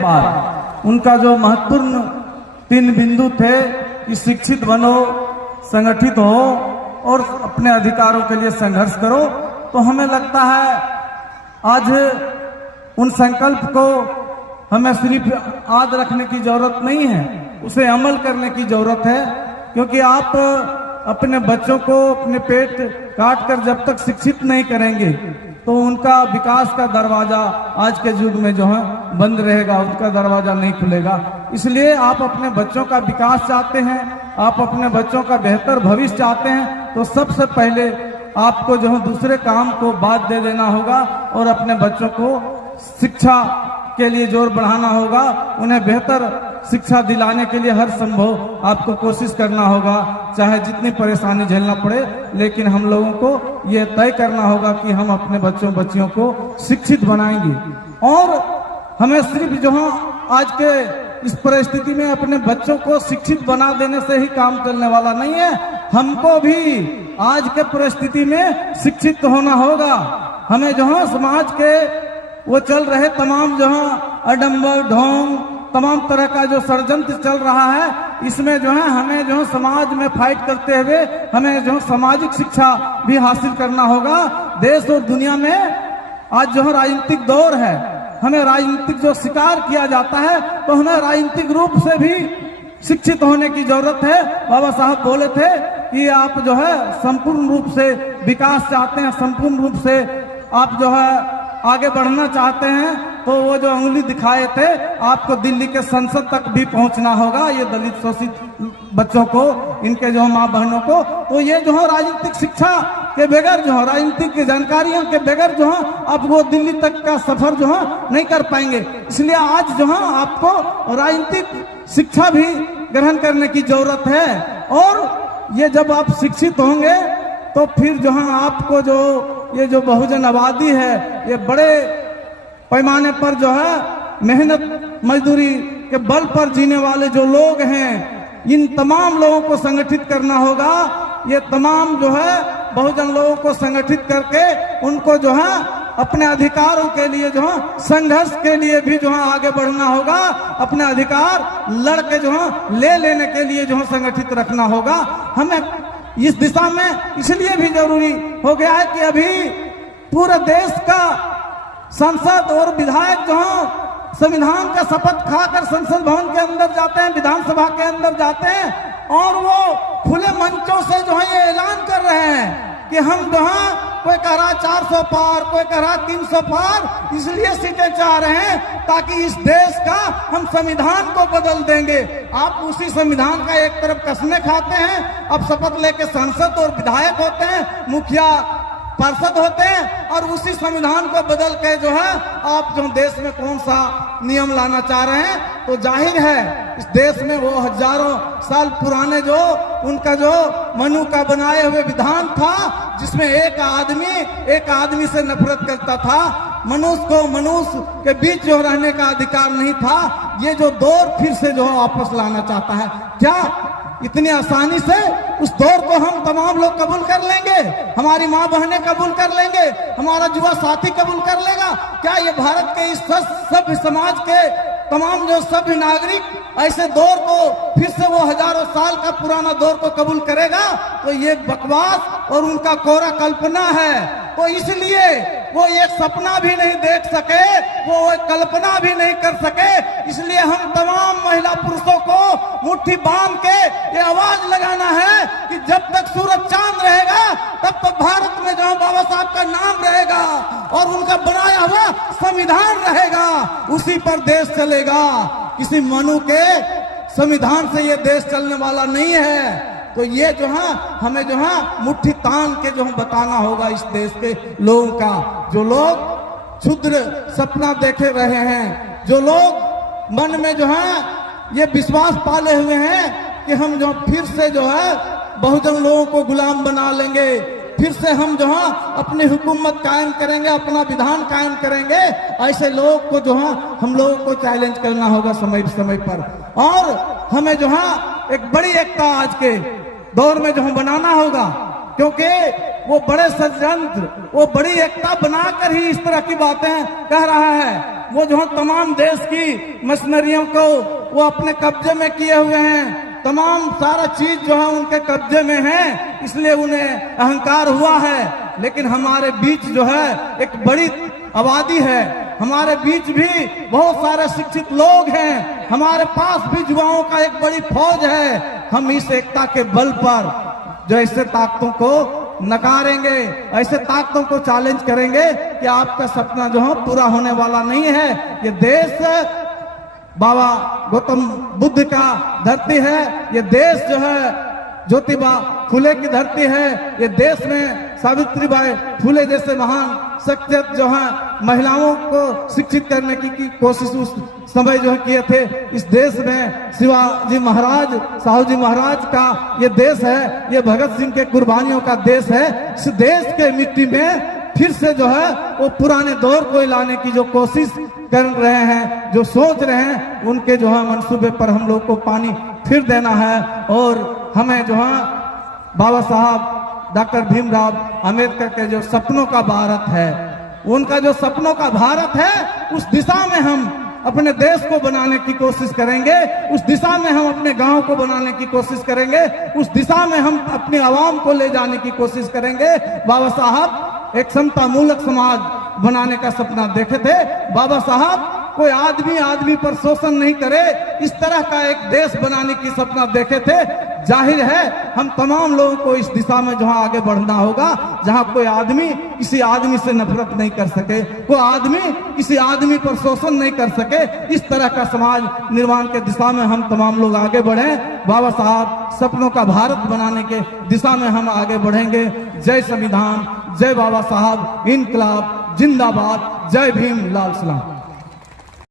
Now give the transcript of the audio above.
बाद उनका जो महत्वपूर्ण 3 बिंदु थे कि शिक्षित बनो, संगठित हो और अपने अधिकारों के लिए संघर्ष करो, तो हमें लगता है आज उन संकल्प को हमें सिर्फ याद रखने की जरूरत नहीं है, उसे अमल करने की जरूरत है। क्योंकि आप अपने बच्चों को अपने पेट काट कर जब तक शिक्षित नहीं करेंगे तो उनका विकास का दरवाजा आज के युग में जो है बंद रहेगा, उनका दरवाजा नहीं खुलेगा। इसलिए आप अपने बच्चों का विकास चाहते हैं, आप अपने बच्चों का बेहतर भविष्य चाहते हैं, तो सबसे पहले आपको जो है दूसरे काम को बाद दे देना होगा और अपने बच्चों को शिक्षा के लिए जोर बढ़ाना होगा। उन्हें बेहतर शिक्षा दिलाने के लिए हर संभव आपको कोशिश करना होगा, चाहे जितनी परेशानी झेलना पड़े, लेकिन हम लोगों को ये तय करना होगा कि हम अपने बच्चों बच्चियों को शिक्षित बनाएंगे। और हमें सिर्फ जो है आज के इस परिस्थिति में अपने बच्चों को शिक्षित बना देने से ही काम चलने वाला नहीं है, हमको भी आज के परिस्थिति में शिक्षित होना होगा। हमें जो है समाज के वो चल रहे तमाम जो है अडंबर ढोंग, तमाम तरह का जो षड्यंत्र चल रहा है, इसमें जो है हमें जो है समाज में फाइट करते हुए हमें जो है सामाजिक शिक्षा भी हासिल करना होगा। देश और दुनिया में आज जो है राजनीतिक दौर है, हमें राजनीतिक जो शिकार किया जाता है तो हमें राजनीतिक रूप से भी शिक्षित होने की जरूरत है। बाबा साहब बोले थे कि आप जो है संपूर्ण रूप से विकास चाहते हैं, संपूर्ण रूप से आप जो है आगे बढ़ना चाहते हैं, तो वो जो उंगली दिखाए थे आपको दिल्ली के संसद तक भी पहुंचना होगा, ये दलित शोषित बच्चों को, इनके जो माँ बहनों को। तो ये जो है राजनीतिक शिक्षा के बगैर जो है राजनीतिक जानकारियों के बगैर जो है आप वो दिल्ली तक का सफर जो है नहीं कर पाएंगे। इसलिए आज जो है आपको राजनीतिक शिक्षा भी ग्रहण करने की जरूरत है। और ये जब आप शिक्षित होंगे तो फिर जो है आपको जो ये जो बहुजन आबादी है, ये बड़े पैमाने पर जो है मेहनत मजदूरी के बल पर जीने वाले जो लोग हैं, इन तमाम लोगों को संगठित करना होगा। ये तमाम जो है बहुजन लोगों को संगठित करके उनको जो है अपने अधिकारों के लिए जो है संघर्ष के लिए भी जो है आगे बढ़ना होगा, अपने अधिकार लड़के जो है ले लेने के लिए जो है संगठित रखना होगा। हमें इस दिशा में इसलिए भी जरूरी हो गया है कि अभी पूरे देश का सांसद और विधायक जो हैं संविधान का शपथ खाकर संसद भवन के अंदर जाते हैं, विधानसभा के अंदर जाते हैं और वो खुले मंचों से जो है ये ऐलान कर रहे हैं कि हम जो है, कोई कह रहा 400 पार, कोई कह रहा 300 पार, इसलिए सीटें चाह रहे हैं ताकि इस देश का हम संविधान को बदल देंगे। आप उसी संविधान का एक तरफ कसमें खाते हैं, अब शपथ लेके सांसद और विधायक होते हैं, मुखिया पार्षद होते हैं, और उसी संविधान को बदल के जो है आप जो देश में कौन सा नियम लाना चाह रहे हैं। तो जाहिर है इस देश में वो हजारों साल पुराने जो उनका जो मनु का बनाए हुए विधान था, जिसमें एक आदमी से नफरत करता था, मनुष्य को मनुष्य के बीच जो रहने का अधिकार नहीं था, ये जो दौर फिर से जो वापस लाना चाहता है। क्या इतनी आसानी से उस दौर को हम तमाम लोग कबूल कर लेंगे? हमारी माँ बहनें कबूल कर लेंगे? हमारा युवा साथी कबूल कर लेगा? क्या ये भारत के इस सभ्य समाज के तमाम जो सभ्य नागरिक ऐसे दौर को फिर से वो हजारों साल का पुराना दौर को कबूल करेगा? तो ये बकवास और उनका कोरा कल्पना है। तो इसलिए वो एक सपना भी नहीं देख सके, वो एक कल्पना भी नहीं कर सके। इसलिए हम तमाम महिला पुरुषों को मुट्ठी बांध के ये आवाज लगाना है कि जब तक सूरज चांद रहेगा तब तक भारत में जो बाबा साहब का नाम रहेगा और उनका बनाया हुआ संविधान रहेगा, उसी पर देश चलेगा। किसी मनु के संविधान से ये देश चलने वाला नहीं है। तो ये जो है हमें जो है मुट्ठी तान के जो है बताना होगा इस देश के लोगों का, जो लोग क्षुद्र सपना देखे रहे हैं, जो लोग मन में जो है ये विश्वास पाले हुए हैं कि हम जो फिर से जो है बहुजन लोगों को गुलाम बना लेंगे, फिर से हम जो है अपनी हुकूमत कायम करेंगे, अपना विधान कायम करेंगे। ऐसे लोगों को जो है हम लोगों को चैलेंज करना होगा समय समय पर, और हमें जो है एक बड़ी एकता आज के दौर में जो है बनाना होगा। क्योंकि वो बड़े षड्यंत्र, वो बड़ी एकता बनाकर ही इस तरह की बातें कह रहा है। वो जो है तमाम देश की मशीनरियों को वो अपने कब्जे में किए हुए हैं, तमाम सारा चीज जो है उनके कब्जे में है, इसलिए उन्हें अहंकार हुआ है। लेकिन हमारे बीच जो है एक बड़ी आबादी है, हमारे बीच भी बहुत सारे शिक्षित लोग हैं, हमारे पास भी युवाओं का एक बड़ी फौज है। हम इस एकता के बल पर जो ऐसे ताकतों को नकारेंगे, ऐसे ताकतों को चैलेंज करेंगे कि आपका सपना जो है पूरा होने वाला नहीं है। ये देश बाबा गौतम बुद्ध का धरती है, ये देश जो है ज्योतिबा फुले की धरती है, ये देश में सावित्रीबाई फुले जैसे महान शख्सियत जो है महिलाओं को शिक्षित करने की कोशिश उस समय जो है किए थे। इस देश में शिवाजी महाराज, साहू जी महाराज का ये देश है, ये भगत सिंह के कुर्बानियों का देश है। इस देश के मिट्टी में फिर से जो है वो पुराने दौर को लाने की जो कोशिश कर रहे हैं, जो सोच रहे हैं, उनके जो है मंसूबे पर हम लोग को पानी फिर देना है। और हमें जो है बाबा साहब डॉक्टर भीमराव अंबेडकर के जो सपनों का भारत है, उनका जो सपनों का भारत है, उस दिशा में हम अपने देश को बनाने की कोशिश करेंगे, उस दिशा में हम अपने गांव को बनाने की कोशिश करेंगे, उस दिशा में हम अपनी आवाम को ले जाने की कोशिश करेंगे। बाबा साहब एक समता मूलक समाज बनाने का सपना देखे थे। बाबा साहब कोई आदमी पर शोषण नहीं करे, इस तरह का एक देश बनाने की सपना देखे थे। जाहिर है हम तमाम लोगों को इस दिशा में जहां आगे बढ़ना होगा, जहां कोई आदमी किसी आदमी से नफरत नहीं कर सके, कोई आदमी किसी आदमी पर शोषण नहीं कर सके, इस तरह का समाज निर्माण के दिशा में हम तमाम लोग आगे बढ़े। बाबा साहब सपनों का भारत बनाने के दिशा में हम आगे बढ़ेंगे। जय संविधान, जय बाबा साहब, इनकलाब जिंदाबाद, जय भीम, लाल सलाम।